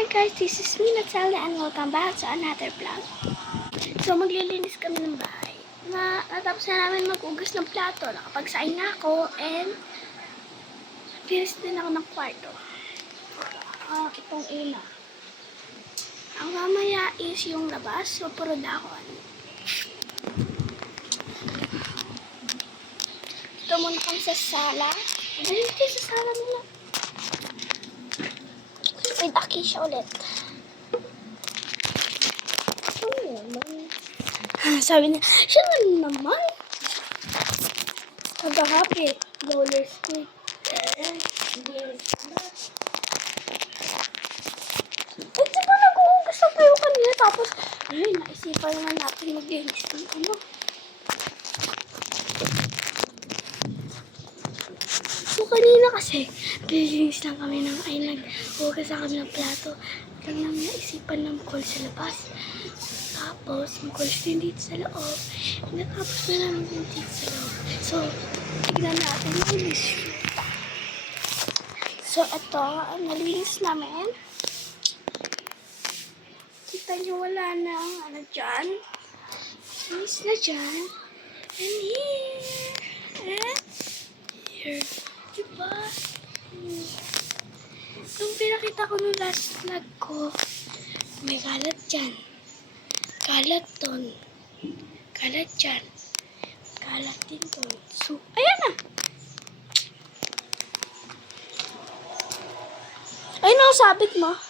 Hi guys, this is me, Natalia, and welcome back to another vlog. So, maglilinis kami ng bahay. Na, natapos na namin mag-ugas ng plato. Nakapagsaing na ako, and linis din ako ng kwarto. Ah, itong ina. Ang mamaya is yung labas, so puro dahon. Ito muna kami sa sala. Dali tayo sa sala nila. With Akisha ulit. Ano naman? Sabi niya, siya na naman. Kagahapi, roller skate. Eh, di ba nag-uugas na tayo kanina? Tapos, ayun, naisipan naman natin maglinis ng ano. So, kanina kasi, naglilinis lang kami ng, ay, nag-uugas lang kami ng plato. Lang namin naisipan ng call sa labas. Tapos, mag-calls din dito sa loob. Natapos na namin din dito sa loob. So, tignan natin yung list. So, ito, ang nalinis namin. Kita nyo, wala na ano dyan. Linis na dyan. And here. And here. Diba? Nung pinakita ko nung last vlog ko, may kalat dyan. Kalat doon. Kalat dyan. Kalat din doon. So, ayan na. Ay, no, sabit mo.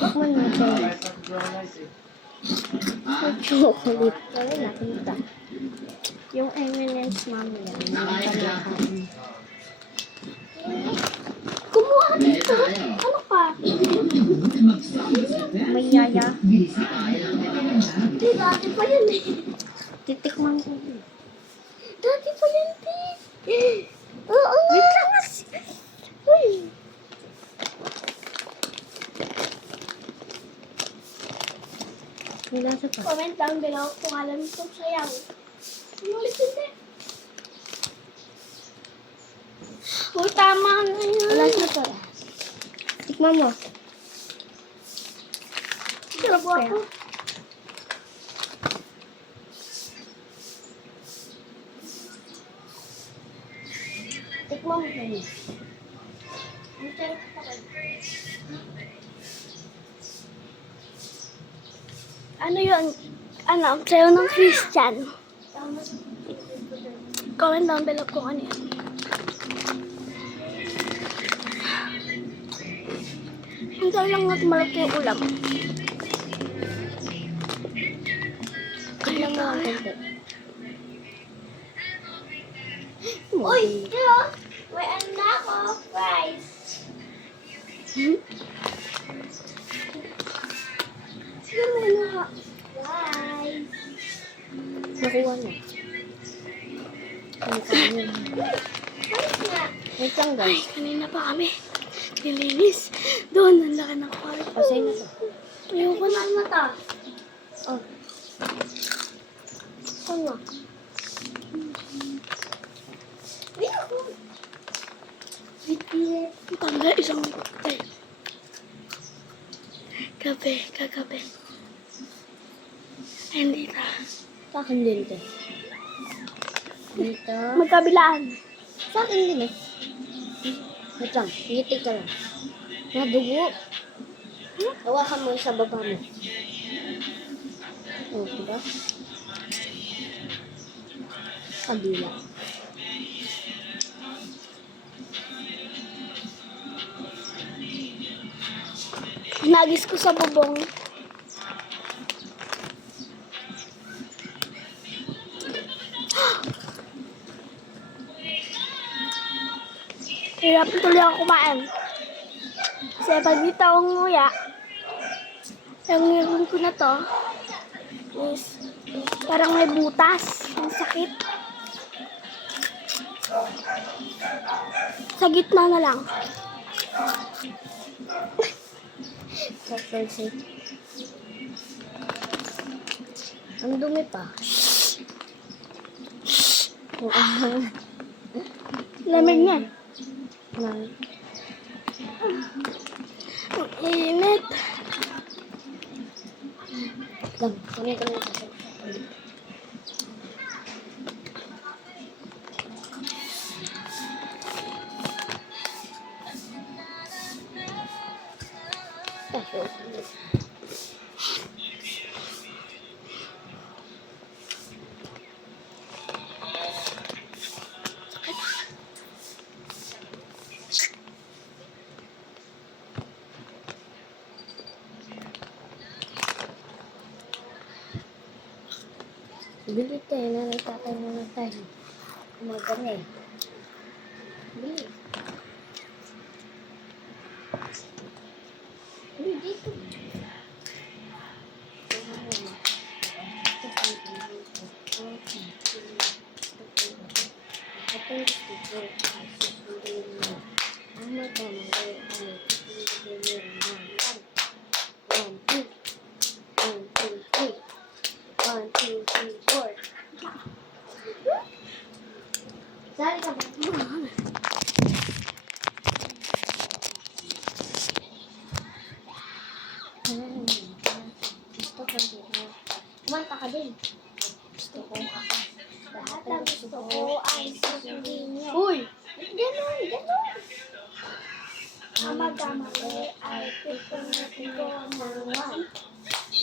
Tikman natin. May chocolate. Wala nakita. Yung M&M's mami yan. Kumuha dito. Ano pa? May yaya. Hindi, dati pa yan eh. Titikman ko. Dati pa yan, eh. Oo. Wait lang. Uy. Lasa pa. Comment down below kung alam niyo itong sayaw. Ano ulit hindi? Oh, tama na yun. Lasa pa. Tikman mo. Sarap ako. Tikman mo kami. Ang sarap ako. Ano yun? Ano, sayo ng Christian. Comment down below kung ano yun. Hintay lang natin malaki yung ulam. Mo ang konti. Uy, hello! May ano na ako, fries. Hmm? Nakuha na. Ang kanin. Fries nga. Wait lang Ay, guys. kanina pa kami. Nilinis. Doon, ang laki ng kwarto. Pasay na to. Ayoko na na ta. Oh. Ano? Ayun, Tanggal isang kape. Kape, kagabi. Hindi na. Sa akin din, te. Dito. Magkabilaan. Sa akin din eh. Wait lang, ngiti ka lang. Nadugo. Hawakan mo sa baba mo. Oh, diba? Kabila. Nagis ko sa bubong. Hirap tuloy ako kumain. Kasi pag dito ako nguya, yung ngipin ko na to, is parang may butas. Ang sakit. Sa gitna na lang. Sa friendship. Ang dumi pa. Oo. Lamig niya. Nang Ang init. lang. Kami ko Bili tayo na nagtatay na tayo. Umaga na eh. Bili. Bili dito. Atong gusto ko ay susundin mo. Ang magkamali ay susundin mo naman. One, two. One, two, three. One, two, three, four. Sali ka ba? Hmm, Gusto ko din. Kumanta ka din. Gusto ko. Lahat ng gusto ko ay susundin niyo. Uy! Ganon, ganon. Ang magkamali ay pipilitin ko ng one.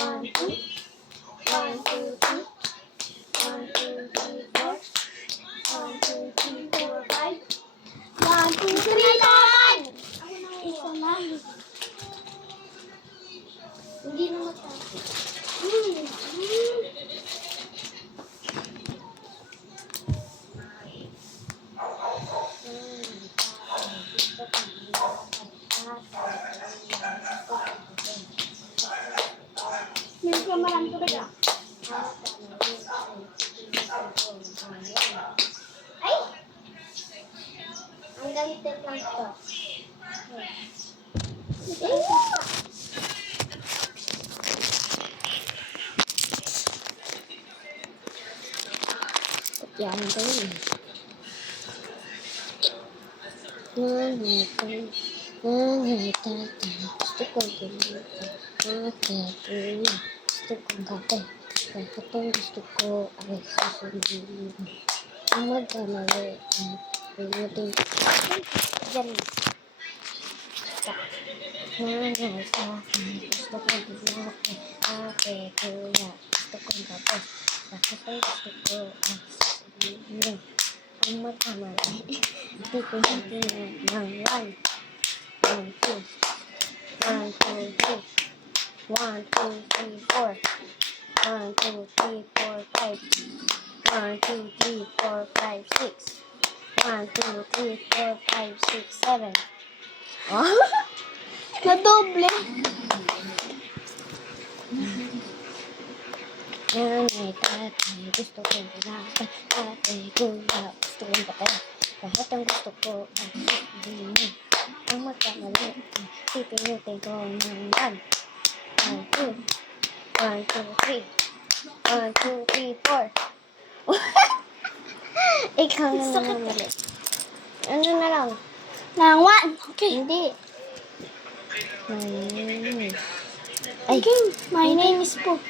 One, two. One, two, three. One, two, three, four. One, two, three, four, five. One, two, three, laban! Isa na. Hindi na matapos. Hmm. Meron Yan ko yun. Nangyata, nangyata, gusto ko ganito. Nakakatuloy, gusto kong kape. Lahat ang gusto ko ay susundin mo. Ang magkamali ay pinutin ko. Diyan na. Stop. Nangyay sa akin, gusto ko bilaki. Ate, kuya, gusto kong kape. Lahat ang gusto ko ay susundin mo. Ang magkamali, hindi ko hindi na ng one. One, two. One, two, three. One, two, three, four. One, two, three, four, five. One, two, three, four, five, six. One, two, three, four, five, six, seven. Oh? Nadoble. Nanay, tatay, gusto ko binata. Ate, kuya, gusto kong kape. Lahat ang gusto ko ay sabihin mo. Ang magkamali, pipinutin ko ng one. One, two. One, two, three. One, two, three, four. Ikaw na naman ulit. Ano na lang? Ng one. Okay. Hindi. My name is... Ay, Okay. My name is Pooh.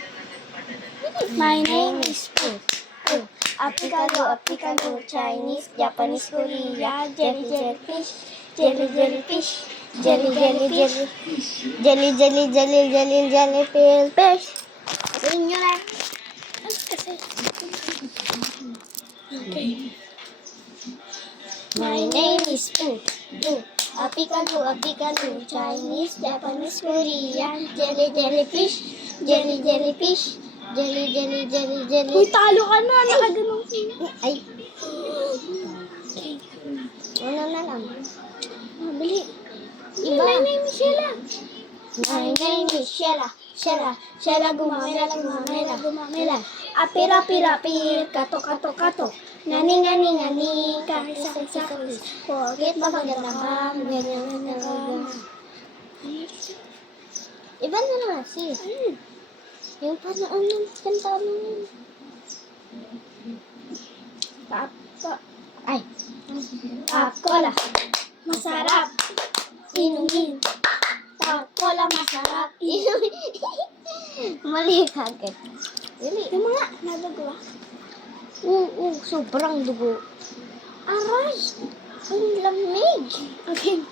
My name is Pooh. Pooh. Apicalo, Apicalo, Chinese, Japanese, Korea, jelly, jellyfish, jelly, jellyfish, jelly, jellyfish. jelly, jelly, jelly, jelly, jelly, pill, fish. Kasi? Okay. My name is Pooh. Pooh. Apicalo, Apicalo, Chinese, Japanese, Korean, jelly, jellyfish, jelly, jellyfish, jelly, jelly, jelly, jelly. Uy, talo ka na. Nakaganong Ay. Ano na lang? Mabili. Iba. My name is Sheila. My name is Sheila. Sheila. Sheila gumamela, gumamela, gumamela. Apira, pira, pir, kato, kato, kato. Ngani, ngani, ngani, kahisa, kahisa, kahisa. Forget ba ka? Ganyan, ganyan, ganyan. Iba na lang si. Yung paano ano kanta mo yun? Tap, Ay. tap, cola. Masarap. Inumin. Tap, cola, masarap. Inumin. Mali ka agad. Dili. Yung mga nadagawa. Oo, sobrang dugo. Aray! Ang lamig. Okay.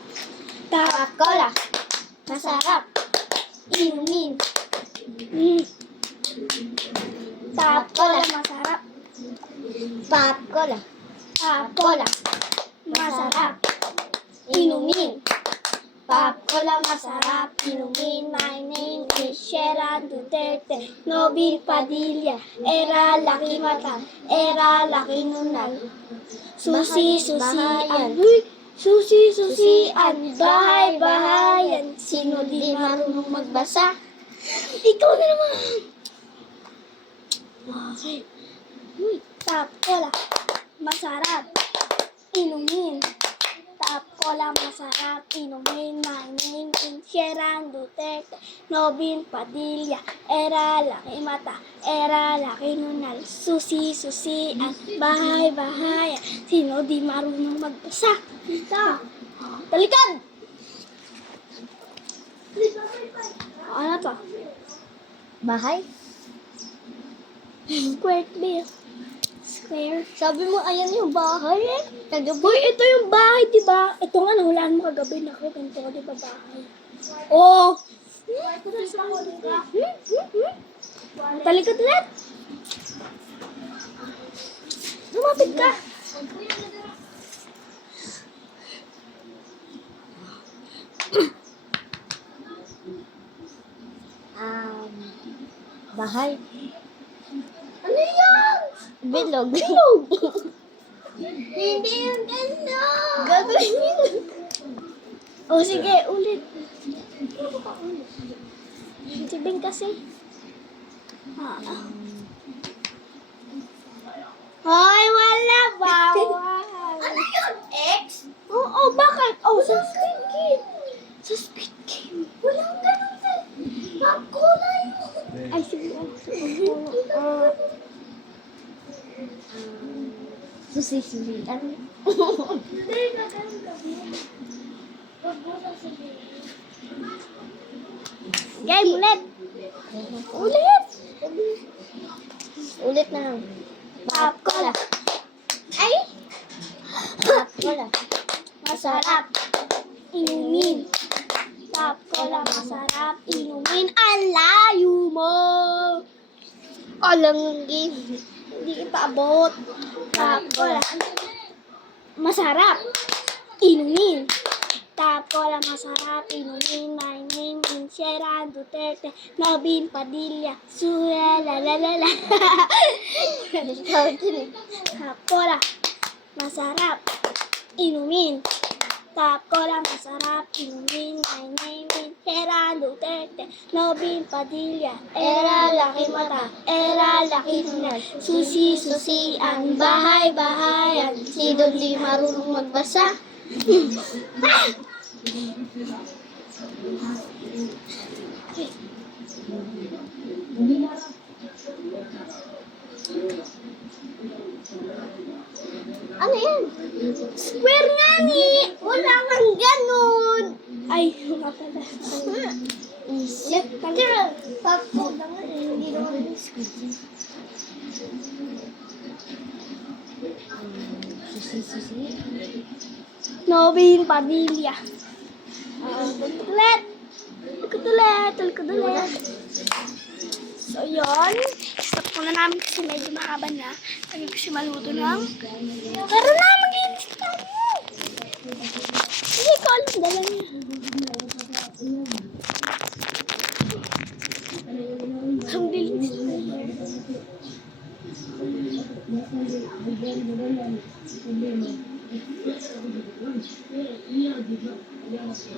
Tap, cola. Masarap. Inumin. Mm. Tap, cola, masarap. Tap, cola. Masarap. Inumin. Pop, cola, masarap. Inumin. My name is Sharon Duterte. Nobil Padilla. Era laki mata. Era laki nunal. Susi, Bahay- susi, bahayan. an. Uy! Susi, susi, an. Bahay, bahayan. Sino di marunong magbasa? Ikaw na naman! Okay. Uy, tap, cola. Masarap. Inumin. Tap, cola, masarap. Inumin. My name is Sharon Duterte. Nobin Padilla. Era, laki mata. Era, laki nunal. Susi, susi, at bahay, bahay. Sino di marunong magbasa? Ito. Talikad! Ano to? Bahay? Square. Square. Sabi mo, ayan yung bahay eh. Kagabi. Uy, ito yung bahay, di ba? Ito nga, nahulaan mo kagabi. Nakita ko, di ba, bahay? Oh! Hmm? Hmm? Hmm? Talikod ulit. Lumapit ka. Um, bahay. Ano yan? Bilog. Bilog. Hindi yung ganda. Gagawin yun. O, sige, ulit. Sibing kasi. Ah. Hoy, wala bawal. ano yun, X? Oo, bakit? Oh, sa Squid Game. Sa Squid Game. Walang ganun sa... Nagkulay mo. Ay, sige. Uh, susi-susi. Ano? Hindi, kami. Huwag mo sasabihin. Game ulit. Ulit. Ulit na lang. Pop cola. Ay, Pop cola. masarap. Inumin. Pop cola, masarap. Inumin. Ang layo mo. Alam ng game. Hindi ipaabot. Cola. Masarap. Inumin. Tap cola masarap, inumin, my name is Sharon Duterte, Nobin Padilla, Suya, la la la la. Ikaw din. Tap cola, masarap, inumin. Tap cola, masarap, inumin. My name is Hera Duterte, Nobin Padilla. Era laki mata, era laki nunal. Susi, susi, ang bahay, bahayan. Sino di marunong magbasa? Ano yan? Square nga ni! Wala nga ganun. Ay, yung nga pala. Isip ka. Papo. Hindi naman squeegee. Sisi, sisi. Novin Padilla. Ah, Tulet. Tulet. Tulet. So, yun. Stop muna namin kasi medyo mahaba na. Sabi ko si maluto ng... Tara na, mag-inis tayo. Hindi ko alam, dala niya. に戻らない自分でも、やつかぶることにして、いいよ、自分、やらしい。